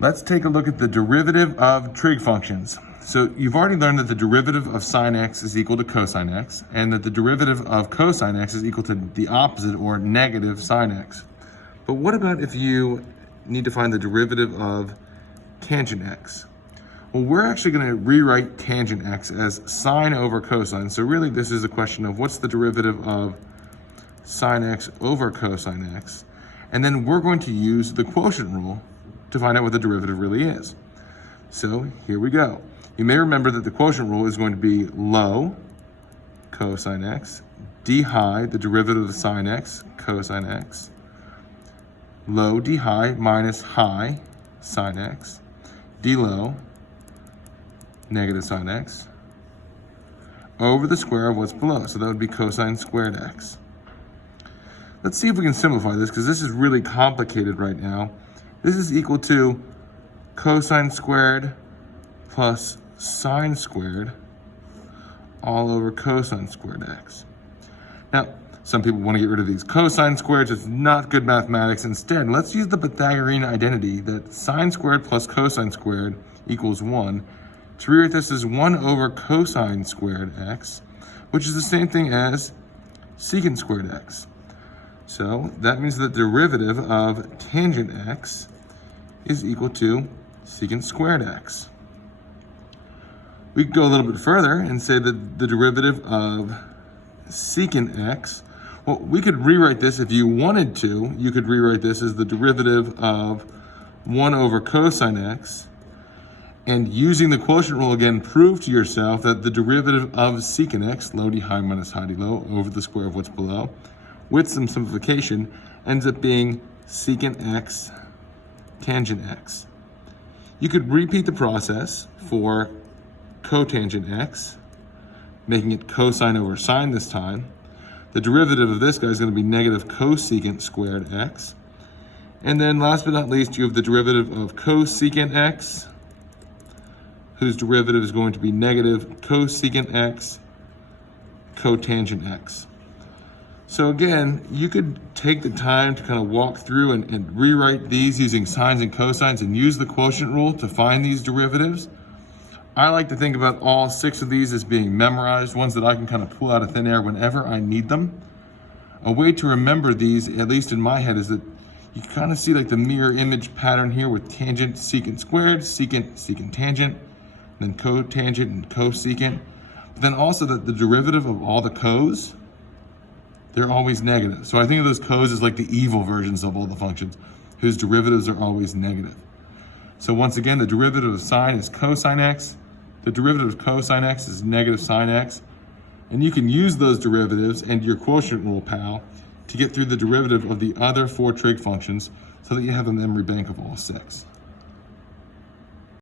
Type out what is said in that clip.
Let's take a look at the derivative of trig functions. So you've already learned that the derivative of sine x is equal to cosine x, and that the derivative of cosine x is equal to the opposite, or negative sine x. But what about if you need to find the derivative of tangent x? Well, we're actually going to rewrite tangent x as sine over cosine. So really this is a question of what's the derivative of sine x over cosine x, and then we're going to use the quotient rule to find out what the derivative really is. So here we go. You may remember that the quotient rule is going to be low cosine x, d high, the derivative of sine x, cosine x, low d high minus high sine x, d low, negative sine x, over the square of what's below. So that would be cosine squared x. Let's see if we can simplify this, because this is really complicated right now. This is equal to cosine squared plus sine squared all over cosine squared x. Now, some people want to get rid of these cosine squares. It's not good mathematics. Instead, let's use the Pythagorean identity that sine squared plus cosine squared equals 1. To rewrite this as 1 over cosine squared x, which is the same thing as secant squared x. So that means that the derivative of tangent x is equal to secant squared x. We could go a little bit further and say that the derivative of secant x, well, we could rewrite this if you wanted to. You could rewrite this as the derivative of 1 over cosine x, and using the quotient rule again, prove to yourself that the derivative of secant x, low d high minus high d low, over the square of what's below, with some simplification, ends up being secant x tangent x. You could repeat the process for cotangent x, making it cosine over sine this time. The derivative of this guy is going to be negative cosecant squared x. And then last but not least, you have the derivative of cosecant x, whose derivative is going to be negative cosecant x cotangent x. So again, you could take the time to kind of walk through and rewrite these using sines and cosines and use the quotient rule to find these derivatives. I like to think about all 6 of these as being memorized, ones that I can kind of pull out of thin air whenever I need them. A way to remember these, at least in my head, is that you kind of see like the mirror image pattern here with tangent, secant squared, secant, secant tangent, then cotangent and cosecant. But then also that the derivative of all the cos, they're always negative. So I think of those cos as like the evil versions of all the functions, whose derivatives are always negative. So once again, the derivative of sine is cosine x. The derivative of cosine x is negative sine x. And you can use those derivatives and your quotient rule, pal, to get through the derivative of the other 4 trig functions so that you have a memory bank of all 6.